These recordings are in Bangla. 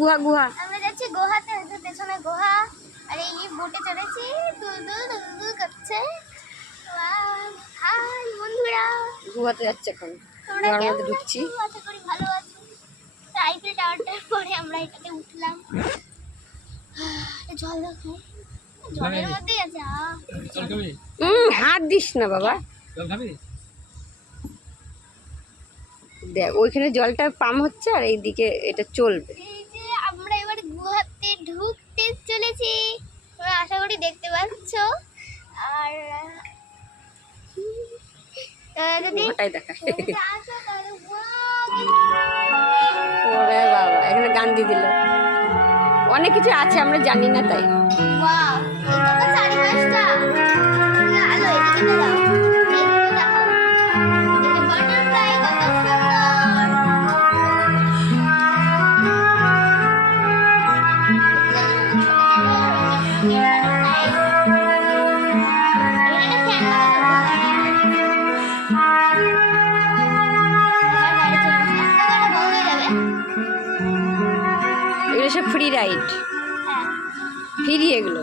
গুহা গুহা। আমরা যাচ্ছি গুহাতে, পেছনে গুহা। আর এই বোটে চড়েছি, দুল দুল দুল দুল করছে। হাই বন্ধুরা, গুহাতে যাচ্ছে এখন, তোমরা গুহার কেমন মধ্যে ঢুকছি। আছো? আশা করি ভালো আছো। আইফেল টাওয়ারটার পরে আমরা এটাতে উঠলাম। জল দেখো, জলের মধ্যেই আছে। হাত দিস না বাবা। দেখ ওইখানে জলটা পাম্প হচ্ছে আর এইদিকে এটা চলবে। এই যে আমরা এবার গুহাতে ঢুকতে চলেছি, তোমরা আশা করি দেখতে পাচ্ছ। আর গুহাটাই দেখা। আসো তাহলে ওরে বাবা, এখানে গান দিয়ে দিল। অনেক কিছু আছে আমরা জানি না তাই। ওয়াও, এটা তো চারিপাশটা আলো। এদিকে তো দাও, এদিকে দেখো, এই বাটারফ্লাই কত এগুলো সব ফ্রি রাইড, ফ্রি এগুলো।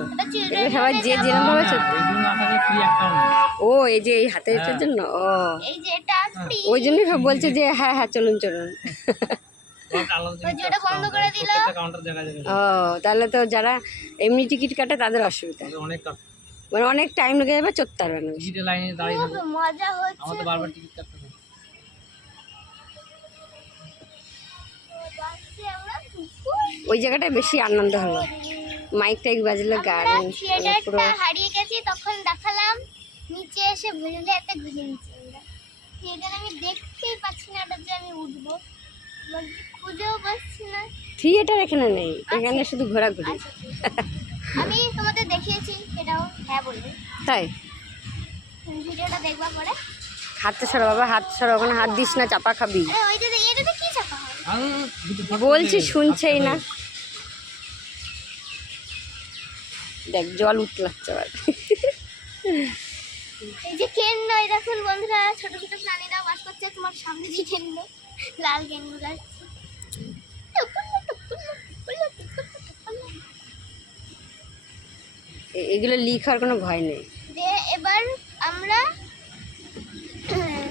এগুলো সবাই যে যেরকম ভাবে ও এই যে এই হাতের এটার জন্য, ও এই যে এটা ফ্রি, ওই জন্যই সব বলছে যে হ্যাঁ হ্যাঁ চলুন চলুন। ওই যে ওটা বন্ধ করে দিল। ও তাহলে তো যারা এমনি টিকিট কাটে তাদের অসুবিধা, মানে অনেক টাইম লেগে যাবে, চড়তে পারবে না। খুব মজা হচ্ছে। ওই জায়গাটায় বেশি আনন্দ হলো, মাইক টাইক বাজলো, গান পুরো। থিয়েটারটা হারিয়ে গেছি, তখন দেখালাম। নিচে এসে ভুলে একটা ঘুরে নিচ্ছি আমরা থিয়েটার। আমি দেখতেই পাচ্ছি না এটা যে আমি উঠবো, খুঁজেও পাচ্ছি না। থিয়েটার এখানে নেই, এখানে শুধু ঘোরাঘুরি। আমি তোমাদের দেখিয়েছি, এটাও হ্যাঁ বলবে। তাই ভিডিওটা দেখবা পরে। হাতটা সরো বাবা, হাত সরো, ওখানে হাত দিস না, চাপা খাবি। আরে ওইটাতে এটাতে কি চাপা হয়? বলছি শুনছেই না। দেখ জল উতলাচ্ছে আবার। এই যে কেন নয়, দেখুন বন্ধুরা, ছোট ছোট প্রাণীরা বাস করছে তোমার সামনে। যে কেনগুলো, লাল কেনগুলো আসছে। এগুলো লিক হওয়ার কোনো ভয় নেই। এবার আমরা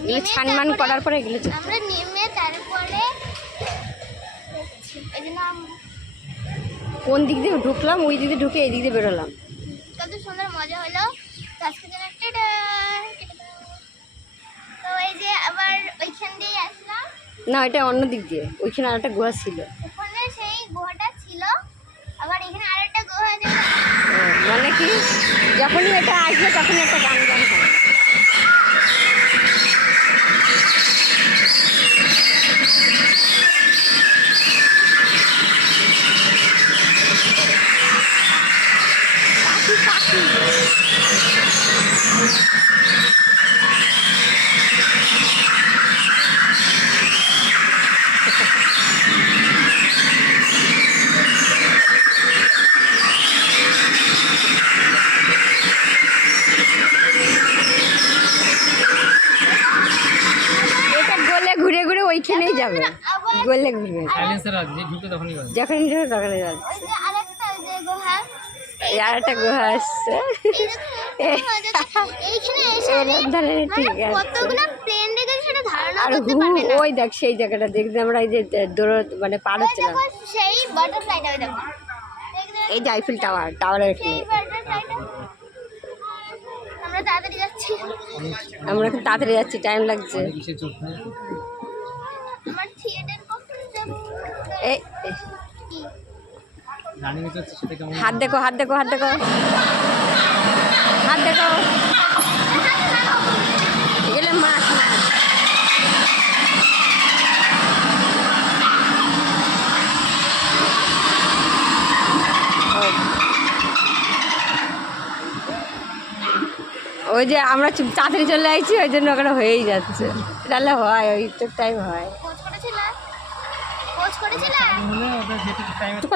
এগুলো ছানমান করার পরে এগুলো আমরা নেমে তারপরে এই যে নাম কোন দিক দিয়ে ঢুকলাম, ওই দিক দিয়ে ঢুকে এই দিক দিয়ে বেরোলাম। কত সুন্দর মজা হলো। আজকে যেন তো এই যে আবার ওইখান দিয়ে আসলাম। না এটা অন্য দিক দিয়ে, ওইখানে আর একটা গুহা ছিল। ওখানে সেই গুহাটা ছিল, আবার এখানে আরেকটা গুহা আছে। মানে কি যখনই এটা আসবে তখনই একটা গান গান হয়। ঘুরে ঘুরে ওইখানেই যাবে, গোলে ঘুরবে। যখন তখন আর একটা গুহা আসছে। আর ওই দেখ সেই জায়গাটা দেখতে আমরা এই যে দৌড় মানে পার হচ্ছিলাম, এই যে আইফেল টাওয়ার, টাওয়ারের এখানে। আমরা এখন তাড়াতাড়ি যাচ্ছি, টাইম লাগছে। হাত দেখো, হাত দেখো, হাত দেখো, হাত দেখো। এগুলো মাছ, মাছ। ওই যে আমরা তাড়াতাড়ি চলে আসছি, ওই জন্য ওখানে হয়েই যাচ্ছে। তাহলে হয়, ওই তো টাইম হয়। তো